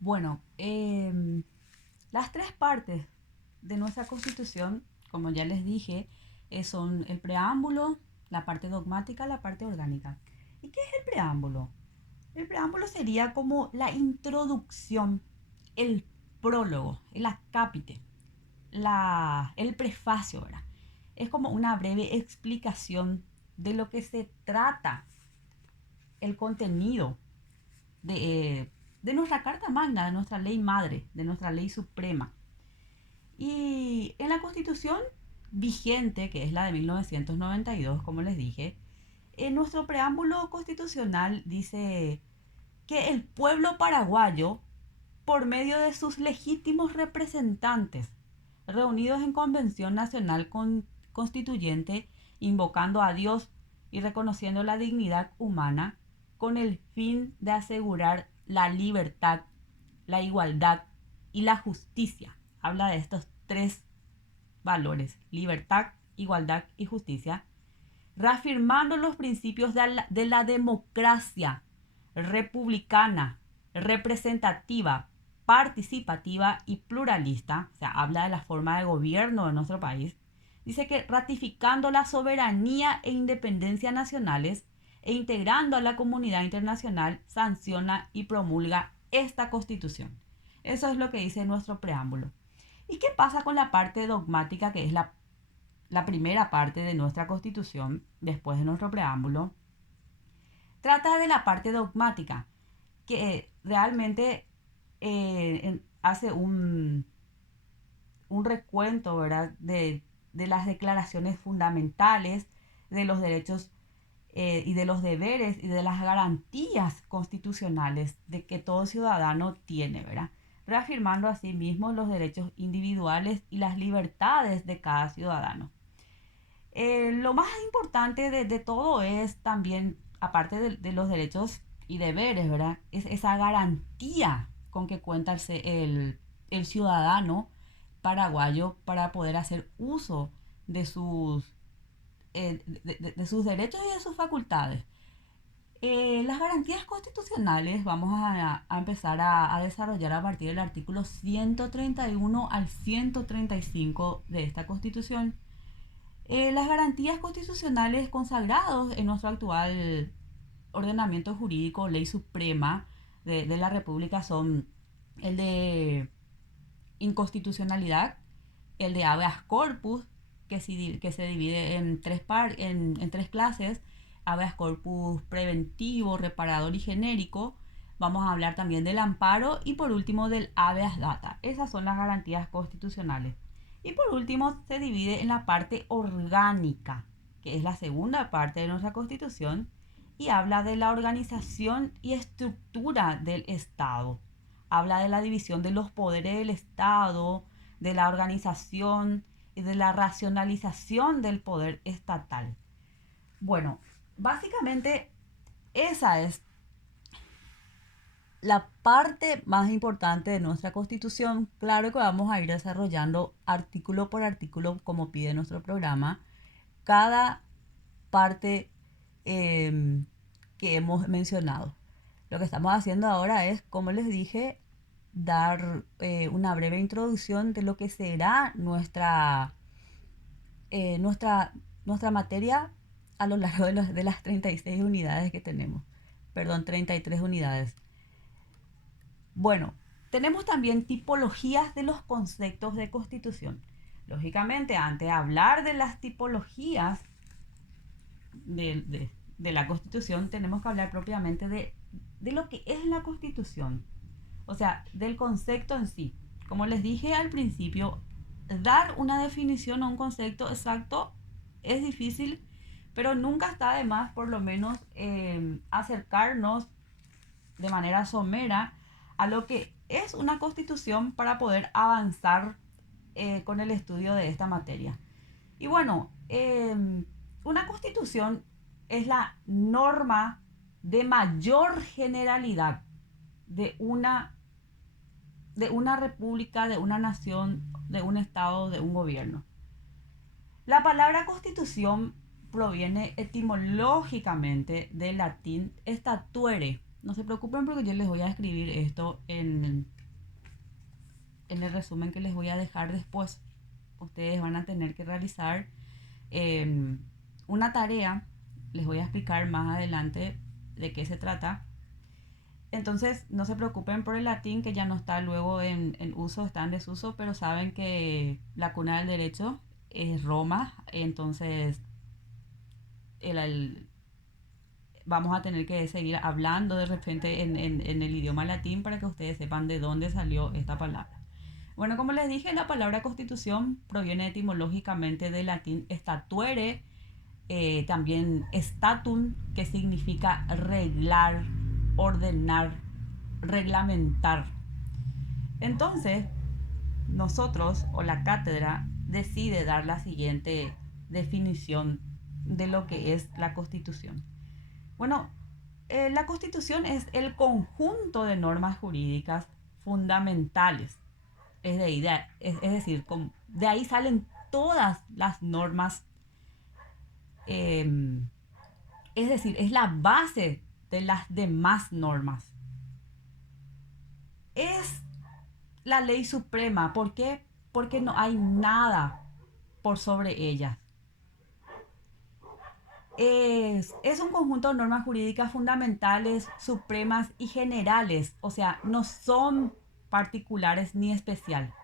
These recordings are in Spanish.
Bueno, las tres partes de nuestra Constitución, como ya les dije, son el preámbulo, la parte dogmática, la parte orgánica. ¿Y qué es el preámbulo? El preámbulo sería como la introducción, el prólogo, el acápite, el prefacio, ¿verdad? Es como una breve explicación de lo que se trata el contenido de nuestra Carta Magna, de nuestra ley madre, de nuestra ley suprema. Y en la Constitución vigente, que es la de 1992, como les dije, en nuestro preámbulo constitucional dice que el pueblo paraguayo, por medio de sus legítimos representantes, reunidos en Convención Nacional Constituyente, invocando a Dios y reconociendo la dignidad humana, con el fin de asegurar la libertad, la igualdad y la justicia. Habla de estos tres valores: libertad, igualdad y justicia, reafirmando los principios de la democracia republicana, representativa, participativa y pluralista. O sea, habla de la forma de gobierno de nuestro país. Dice que ratificando la soberanía e independencia nacionales e integrando a la comunidad internacional, sanciona y promulga esta Constitución. Eso es lo que dice nuestro preámbulo. ¿Y qué pasa con la parte dogmática, que es la primera parte de nuestra Constitución, después de nuestro preámbulo? Trata de la parte dogmática, que realmente hace un recuento, ¿verdad?, de las declaraciones fundamentales, de los derechos y de los deberes y de las garantías constitucionales de que todo ciudadano tiene, ¿verdad? Reafirmando asimismo los derechos individuales y las libertades de cada ciudadano. Lo más importante de todo es también, aparte de los derechos y deberes, ¿verdad? Es esa garantía con que cuenta el ciudadano paraguayo para poder hacer uso de sus derechos y de sus facultades. Las garantías constitucionales vamos a empezar a desarrollar a partir del artículo 131 al 135 de esta Constitución. Las garantías constitucionales consagrados en nuestro actual ordenamiento jurídico, ley suprema de la República, son el de inconstitucionalidad, el de habeas corpus, que se divide en tres clases: habeas corpus preventivo, reparador y genérico. Vamos a hablar también del amparo y por último del habeas data. Esas son las garantías constitucionales. Y por último se divide en la parte orgánica, que es la segunda parte de nuestra Constitución, y habla de la organización y estructura del Estado. Habla de la división de los poderes del Estado, de la organización y de la racionalización del poder estatal. Bueno, básicamente esa es la parte más importante de nuestra Constitución. Claro que vamos a ir desarrollando artículo por artículo, como pide nuestro programa, cada parte que hemos mencionado. Lo que estamos haciendo ahora es, como les dije, dar una breve introducción de lo que será eh, nuestra, nuestra materia a lo largo de las 36 unidades que tenemos. Perdón, 33 unidades. Bueno, tenemos también tipologías de los conceptos de constitución. Lógicamente, antes de hablar de las tipologías de la constitución, tenemos que hablar propiamente de lo que es la constitución. O sea, del concepto en sí. Como les dije al principio, dar una definición a un concepto exacto es difícil, pero nunca está de más por lo menos acercarnos de manera somera a lo que es una constitución para poder avanzar con el estudio de esta materia. Y bueno, una constitución es la norma de mayor generalidad de una república, de una nación, de un estado, de un gobierno. La palabra constitución proviene etimológicamente del latín statuere, No se preocupen porque yo les voy a escribir esto en el resumen que les voy a dejar después. Ustedes van a tener que realizar eh, una tarea. Les voy a explicar más adelante de qué se trata. Entonces, no se preocupen por el latín que ya no está luego en uso, está en desuso, pero saben que la cuna del derecho es Roma, entonces el, vamos a tener que seguir hablando de repente en el idioma latín para que ustedes sepan de dónde salió esta palabra. Bueno, como les dije, la palabra constitución proviene etimológicamente del latín statuere, también statum, que significa reglar, ordenar, reglamentar. Entonces, nosotros o la cátedra decide dar la siguiente definición de lo que es la Constitución. Bueno, la Constitución es el conjunto de normas jurídicas fundamentales. Es decir, de ahí salen todas las normas. eh, es decir, es la base de las demás normas. Es la ley suprema. ¿Por qué? Porque no hay nada por sobre ella. Es un conjunto de normas jurídicas fundamentales, supremas y generales. O sea, no son particulares ni especial.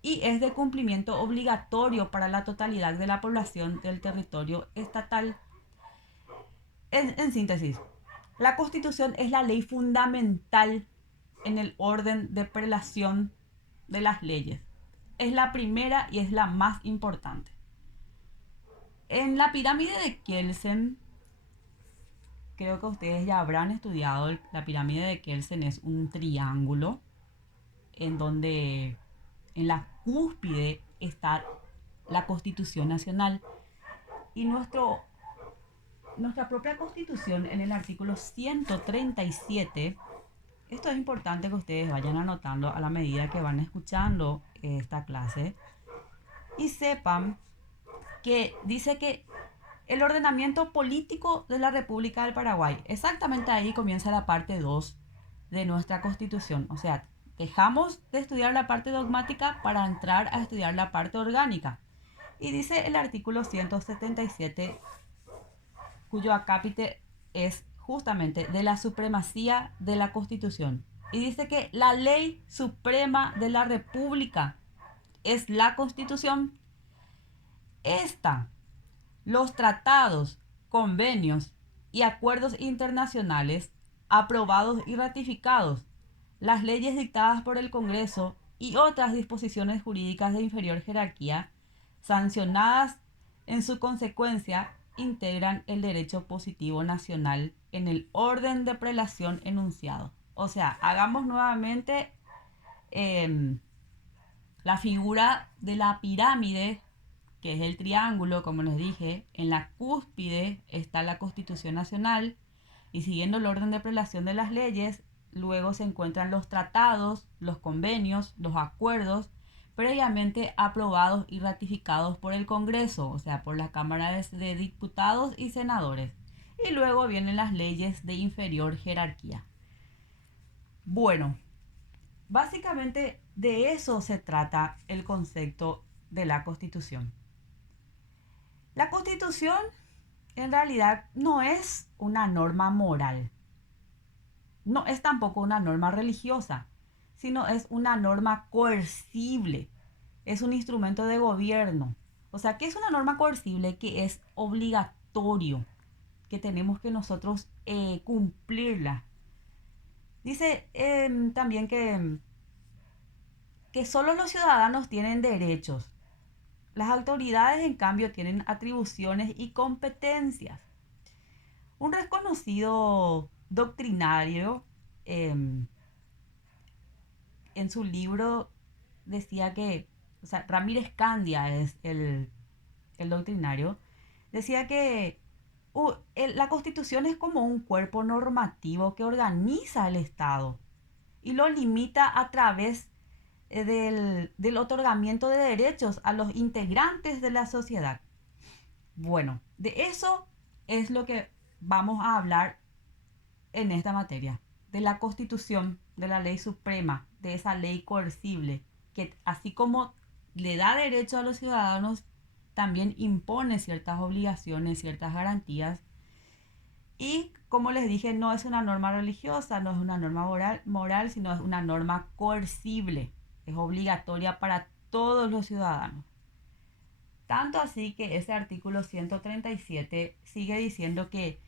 Y es de cumplimiento obligatorio para la totalidad de la población del territorio estatal. En síntesis, la Constitución es la ley fundamental en el orden de prelación de las leyes. Es la primera y es la más importante. En la pirámide de Kelsen, creo que ustedes ya habrán estudiado, la pirámide de Kelsen es un triángulo en donde en la cúspide está la Constitución Nacional y nuestra propia Constitución en el artículo 137. Esto es importante que ustedes vayan anotando a la medida que van escuchando esta clase y sepan que dice que el ordenamiento político de la República del Paraguay, exactamente ahí comienza la parte 2 de nuestra Constitución. O sea, dejamos de estudiar la parte dogmática para entrar a estudiar la parte orgánica. Y dice el artículo 177, cuyo acápite es justamente de la supremacía de la Constitución. Y dice que la ley suprema de la República es la Constitución. Esta, los tratados, convenios y acuerdos internacionales aprobados y ratificados, las leyes dictadas por el Congreso y otras disposiciones jurídicas de inferior jerarquía, sancionadas en su consecuencia, integran el derecho positivo nacional en el orden de prelación enunciado. O sea, hagamos nuevamente la figura de la pirámide, que es el triángulo, como les dije. En la cúspide está la Constitución Nacional y siguiendo el orden de prelación de las leyes, luego se encuentran los tratados, los convenios, los acuerdos previamente aprobados y ratificados por el Congreso, o sea, por la Cámara de Diputados y Senadores. Y luego vienen las leyes de inferior jerarquía. Bueno, básicamente de eso se trata el concepto de la Constitución. La Constitución en realidad no es una norma moral, no es tampoco una norma religiosa, sino es una norma coercible, es un instrumento de gobierno. O sea, ¿qué es una norma coercible? Que es obligatorio, que tenemos que nosotros cumplirla. Dice también que solo los ciudadanos tienen derechos. Las autoridades, en cambio, tienen atribuciones y competencias. Un reconocido doctrinario en su libro decía que, o sea, Ramírez Candia es el doctrinario, decía que la Constitución es como un cuerpo normativo que organiza el Estado y lo limita a través del otorgamiento de derechos a los integrantes de la sociedad. Bueno, de eso es lo que vamos a hablar en esta materia, de la Constitución, de la ley suprema, de esa ley coercible, que así como le da derecho a los ciudadanos, también impone ciertas obligaciones, ciertas garantías. Y como les dije, no es una norma religiosa, no es una norma moral, sino es una norma coercible. Es obligatoria para todos los ciudadanos. Tanto así que ese artículo 137 sigue diciendo que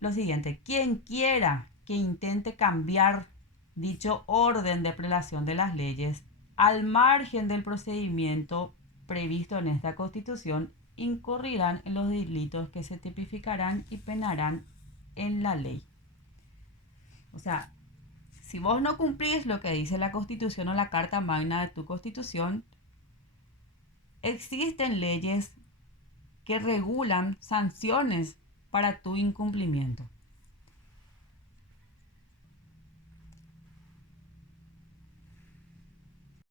lo siguiente: quien quiera que intente cambiar dicho orden de prelación de las leyes al margen del procedimiento previsto en esta Constitución, incurrirán en los delitos que se tipificarán y penarán en la ley. O sea, si vos no cumplís lo que dice la Constitución o la Carta Magna de tu Constitución, existen leyes que regulan sanciones para tu incumplimiento.